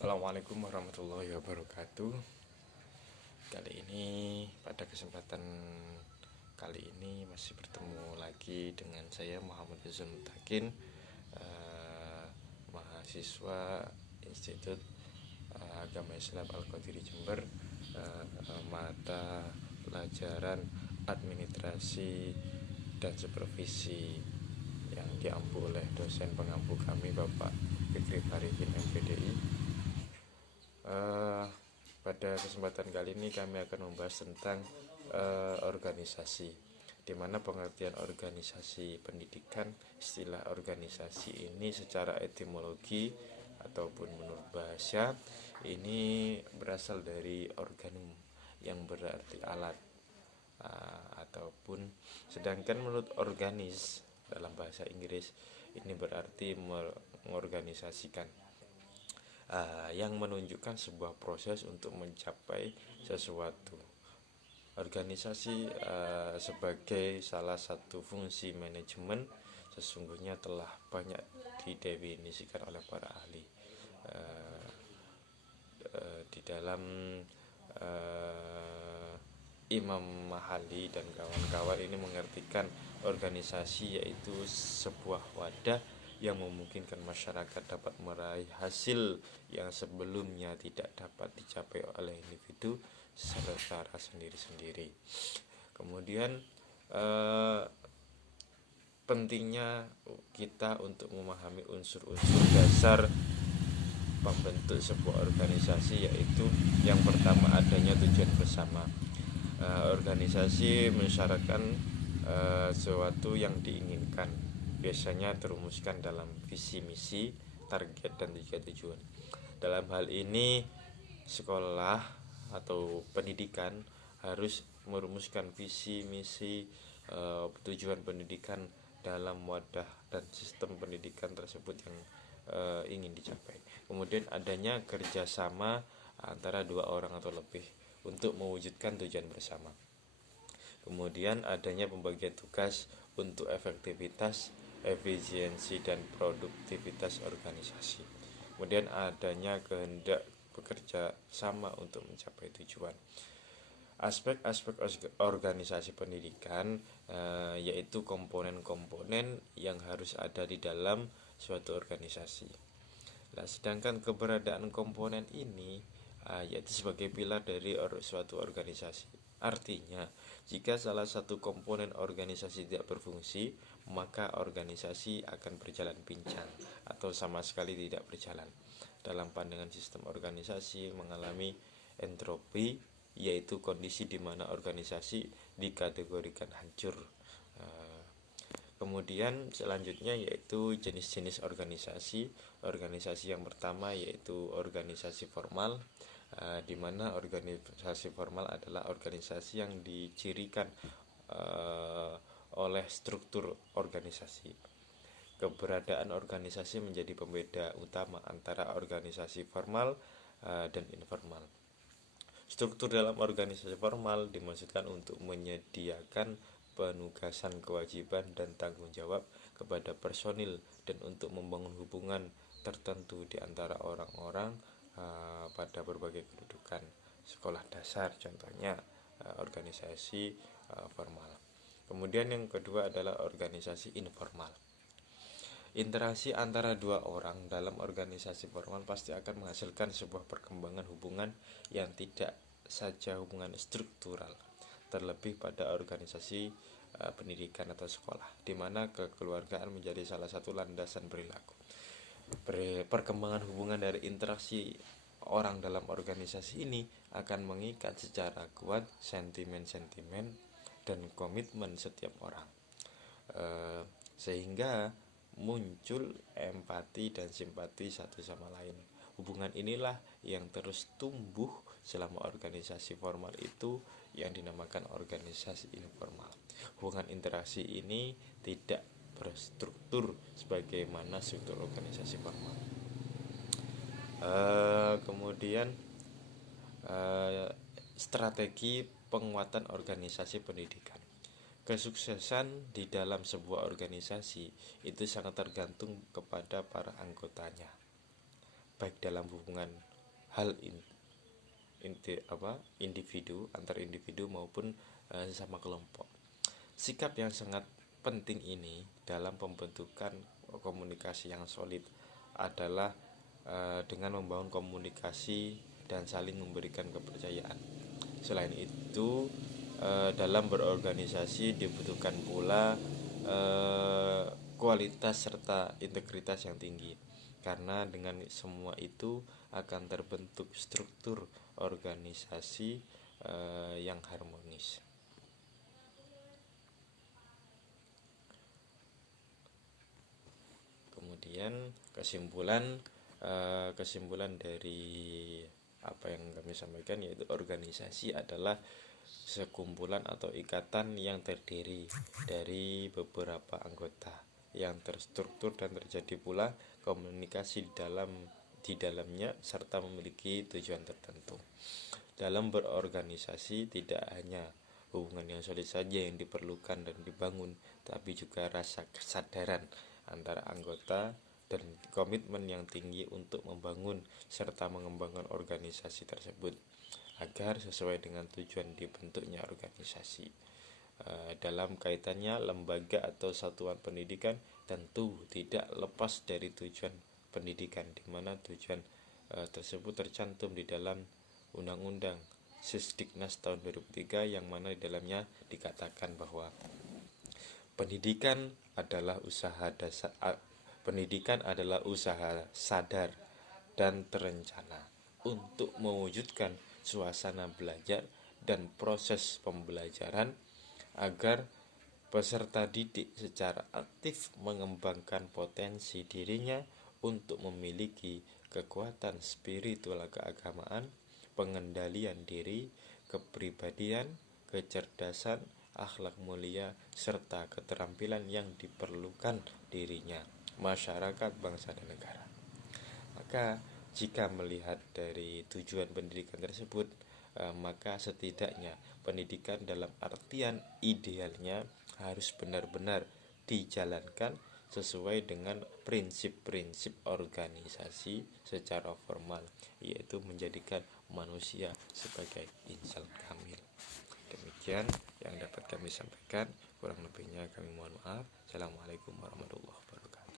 Assalamualaikum warahmatullahi wabarakatuh. Pada kesempatan kali ini masih bertemu lagi dengan saya Muhammad Yusuf Mutakin, mahasiswa Institut Agama Islam Al-Qadiri Jember, mata pelajaran administrasi dan supervisi yang diampu oleh dosen pengampu kami Bapak Fikri Farifin MPDI. Pada kesempatan kali ini kami akan membahas tentang organisasi, di mana pengertian organisasi pendidikan. Istilah organisasi ini secara etimologi ataupun menurut bahasa ini berasal dari organum yang berarti alat, ataupun sedangkan menurut organis dalam bahasa Inggris ini berarti mengorganisasikan, yang menunjukkan sebuah proses untuk mencapai sesuatu. Organisasi sebagai salah satu fungsi manajemen sesungguhnya telah banyak didefinisikan oleh para ahli. Di dalam Imam Mahali dan kawan-kawan ini mengartikan organisasi yaitu sebuah wadah yang memungkinkan masyarakat dapat meraih hasil yang sebelumnya tidak dapat dicapai oleh individu secara sendiri-sendiri. Kemudian pentingnya kita untuk memahami unsur-unsur dasar pembentuk sebuah organisasi, yaitu yang pertama adanya tujuan bersama. Organisasi mensyaratkan sesuatu yang diinginkan, biasanya terumuskan dalam visi misi, target, dan tujuan. Dalam hal ini sekolah atau pendidikan harus merumuskan visi misi, tujuan pendidikan dalam wadah dan sistem pendidikan tersebut yang ingin dicapai. Kemudian adanya kerjasama antara dua orang atau lebih untuk mewujudkan tujuan bersama. Kemudian adanya pembagian tugas untuk efektivitas, efisiensi, dan produktivitas organisasi. Kemudian adanya kehendak bekerja sama untuk mencapai tujuan. Aspek-aspek organisasi pendidikan yaitu komponen-komponen yang harus ada di dalam suatu organisasi. Nah, sedangkan keberadaan komponen ini yaitu sebagai pilar dari suatu organisasi. Artinya, jika salah satu komponen organisasi tidak berfungsi, maka organisasi akan berjalan pincang atau sama sekali tidak berjalan. Dalam pandangan sistem organisasi mengalami entropi, yaitu kondisi di mana organisasi dikategorikan hancur. Kemudian selanjutnya yaitu jenis-jenis organisasi. Organisasi yang pertama yaitu organisasi formal, di mana organisasi formal adalah organisasi yang dicirikan oleh struktur organisasi. Keberadaan organisasi menjadi pembeda utama antara organisasi formal dan informal. Struktur dalam organisasi formal dimaksudkan untuk menyediakan penugasan, kewajiban, dan tanggung jawab kepada personil dan untuk membangun hubungan tertentu di antara orang-orang pada berbagai kedudukan. Sekolah dasar contohnya organisasi formal. Kemudian yang kedua adalah organisasi informal. Interaksi antara dua orang dalam organisasi formal pasti akan menghasilkan sebuah perkembangan hubungan yang tidak saja hubungan struktural, terlebih pada organisasi pendidikan atau sekolah, di mana kekeluargaan menjadi salah satu landasan perilaku. Perkembangan hubungan dari interaksi orang dalam organisasi ini akan mengikat secara kuat sentimen-sentimen dan komitmen setiap orang, sehingga muncul empati dan simpati satu sama lain. Hubungan inilah yang terus tumbuh selama organisasi formal itu yang dinamakan organisasi informal. Hubungan interaksi ini tidak berstruktur sebagaimana struktur organisasi formal. Kemudian strategi penguatan organisasi pendidikan. Kesuksesan di dalam sebuah organisasi itu sangat tergantung kepada para anggotanya. baik dalam hubungan hal individu, antar individu maupun sesama kelompok. Sikap yang sangat penting ini dalam pembentukan komunikasi yang solid adalah dengan membangun komunikasi dan saling memberikan kepercayaan. Selain itu, dalam berorganisasi dibutuhkan pula kualitas serta integritas yang tinggi, karena dengan semua itu akan terbentuk struktur organisasi yang harmonis. Kemudian kesimpulan dari apa yang kami sampaikan, yaitu organisasi adalah sekumpulan atau ikatan yang terdiri dari beberapa anggota yang terstruktur dan terjadi pula komunikasi di dalamnya serta memiliki tujuan tertentu. Dalam berorganisasi tidak hanya hubungan yang solid saja yang diperlukan dan dibangun, tapi juga rasa kesadaran antara anggota dan komitmen yang tinggi untuk membangun serta mengembangkan organisasi tersebut agar sesuai dengan tujuan dibentuknya organisasi. Dalam kaitannya lembaga atau satuan pendidikan tentu tidak lepas dari tujuan pendidikan, di mana tujuan tersebut tercantum di dalam Undang-Undang Sisdiknas tahun 2003 yang mana di dalamnya dikatakan bahwa pendidikan adalah usaha sadar dan terencana untuk mewujudkan suasana belajar dan proses pembelajaran agar peserta didik secara aktif mengembangkan potensi dirinya untuk memiliki kekuatan spiritual keagamaan, pengendalian diri, kepribadian, kecerdasan, akhlak mulia, serta keterampilan yang diperlukan dirinya, masyarakat, bangsa, dan negara. Maka jika melihat dari tujuan pendidikan tersebut, maka setidaknya pendidikan dalam artian idealnya harus benar-benar dijalankan sesuai dengan prinsip-prinsip organisasi secara formal, yaitu menjadikan manusia sebagai insan kamil. Demikian yang dapat kami sampaikan, kurang lebihnya kami mohon maaf. Assalamualaikum warahmatullahi wabarakatuh.